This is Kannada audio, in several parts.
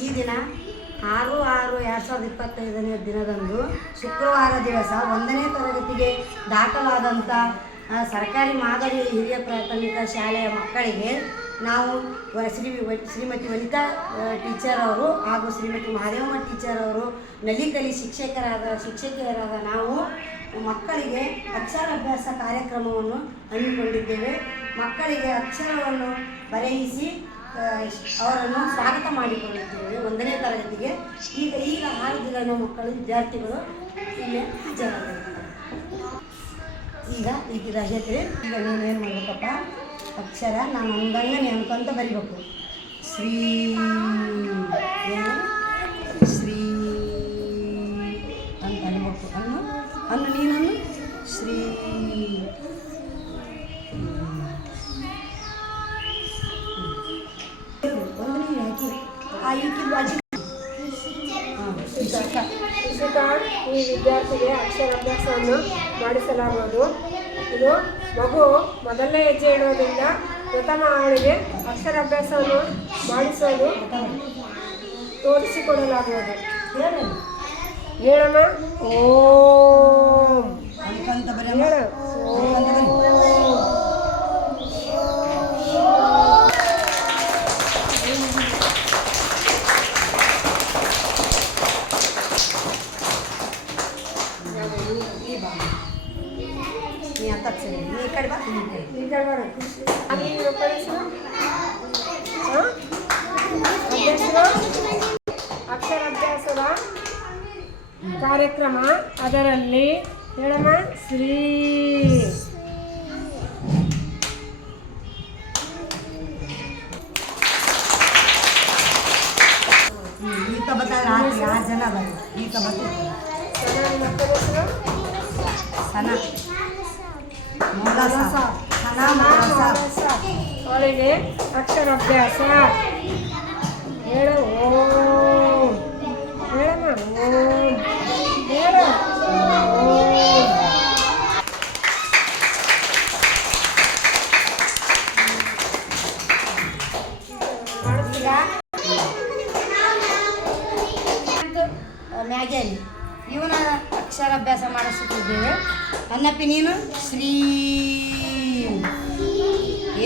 ಈ ದಿನ ಆರು ಆರು ಎರಡು ಸಾವಿರದ ಇಪ್ಪತ್ತೈದನೇ ದಿನದಂದು ಶುಕ್ರವಾರ ದಿವಸ ಒಂದನೇ ತರಗತಿಗೆ ದಾಖಲಾದಂಥ ಸರ್ಕಾರಿ ಮಾದರಿ ಹಿರಿಯ ಪ್ರಾಥಮಿಕ ಶಾಲೆಯ ಮಕ್ಕಳಿಗೆ ನಾವು ಶ್ರೀ, ಶ್ರೀಮತಿ ವನಿತಾ ಟೀಚರ್ ಅವರು ಹಾಗೂ ಶ್ರೀಮತಿ ಮಹಾದೇವಮ್ಮ ಟೀಚರ್ ಅವರು ನಲಿಕಲಿ ಶಿಕ್ಷಕರಾದ, ಶಿಕ್ಷಕಿಯರಾದ ನಾವು ಮಕ್ಕಳಿಗೆ ಅಕ್ಷರಾಭ್ಯಾಸ ಕಾರ್ಯಕ್ರಮವನ್ನು ಹಮ್ಮಿಕೊಂಡಿದ್ದೇವೆ. ಮಕ್ಕಳಿಗೆ ಅಕ್ಷರವನ್ನು ಬರೆಯಿಸಿ ಅವರನ್ನು ಸ್ವಾಗತ ಮಾಡಿಕೊಳ್ಳುತ್ತೇವೆ ಒಂದನೇ ತರಗತಿಗೆ. ಈಗ ಈಗ ಜನ ಮಕ್ಕಳು, ವಿದ್ಯಾರ್ಥಿಗಳು? ಇಲ್ಲಿ ಹಾಜರಾಗಿರ್ತಾರೆ ಈಗ ಈಗ ಹೇಳ್ತೀವಿ ಈಗ ನಾನು ಏನು ಮಾಡಬೇಕಪ್ಪ? ಅಕ್ಷರ, ನಾನು ಅಂದಂಗೆ ನೀನು ಅನ್ಕೊಂತ ಬರಿಬೇಕು. ಶ್ರೀ ಈ ವಿದ್ಯಾರ್ಥಿಗೆ ಅಕ್ಷರಾಭ್ಯಾಸವನ್ನು ಮಾಡಿಸಲಾಗುವುದು. ಇದು ಮಗು ಮೊದಲನೇ ಹೆಜ್ಜೆ ಇಡುವುದರಿಂದ ಪ್ರಥಮ ಆಳಿಗೆ ಅಕ್ಷರಾಭ್ಯಾಸವನ್ನು ಮಾಡಿಸೋದು ತೋರಿಸಿಕೊಡಲಾಗುವುದು. ಹೇಳು ಓ. ಓಂ ಹ? ಅಧ್ಯಕ್ಷರು ಅಕ್ಷರಾಭ್ಯಾಸದ ಕಾರ್ಯಕ್ರಮ ಅದರಲ್ಲಿ ಹೇಳಮ್ಮ ಶ್ರೀ ಹ್ಮ್, ಈತ ಬತ್ತಾದ್ರೆ ಆರು ಆರು ಜನ ಅದಾರ ಈತ ಬರ್ತಿದ್ರು ಸಣ್ಣ ಮಕ್ಕಳ ಹೆಸರು ಸನ ಮೊಗಸ ಸನ ಮೊಗಸ ಅವಳಿಗೆ ಅಕ್ಷರಾಭ್ಯಾಸ ಹೇಳು, ಓಂ ಹೇಳಮ್ಮ ಓಂ, ಹೇಳು. ಓಂ ಈಗ ಮ್ಯಾಗೇಲಿ ಇವನ ಅಕ್ಷರಾಭ್ಯಾಸ ಮಾಡಿಸುತ್ತಿದ್ದೇವೆ ಅನ್ನಪ್ಪಿ ನೀನು? ಶ್ರೀ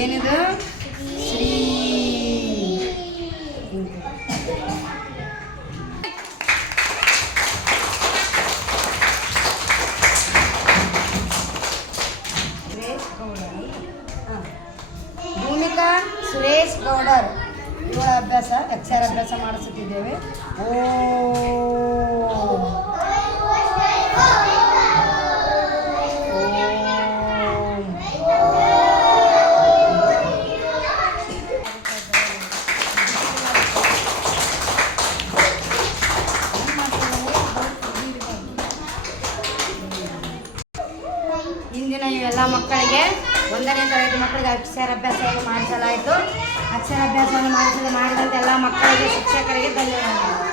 ಏನಿದು? ಶ್ರೀ ಭೂಮಿಕಾ ಸುರೇಶ್ ಗೌಡರ್. ಇವಳ ಅಭ್ಯಾಸ ಅಕ್ಷರ ಅಭ್ಯಾಸ ಮಾಡಿಸುತ್ತಿದ್ದೇವೆ. ಓ. ಇವೆಲ್ಲ ಮಕ್ಕಳಿಗೆ ಒಂದನೇ ತರಗತಿ ಮಕ್ಕಳಿಗೆ ಅಕ್ಷರಾಭ್ಯಾಸವನ್ನು ಮಾಡಿಸಲಾಯಿತು. ಅಕ್ಷರಾಭ್ಯಾಸವನ್ನು ಮಾಡಿಸಲು ಮಾಡಿದಂಥ ಎಲ್ಲ ಮಕ್ಕಳಿಗೆ ಶಿಕ್ಷಕರಿಗೆ ಧನ್ಯವಾದಗಳು.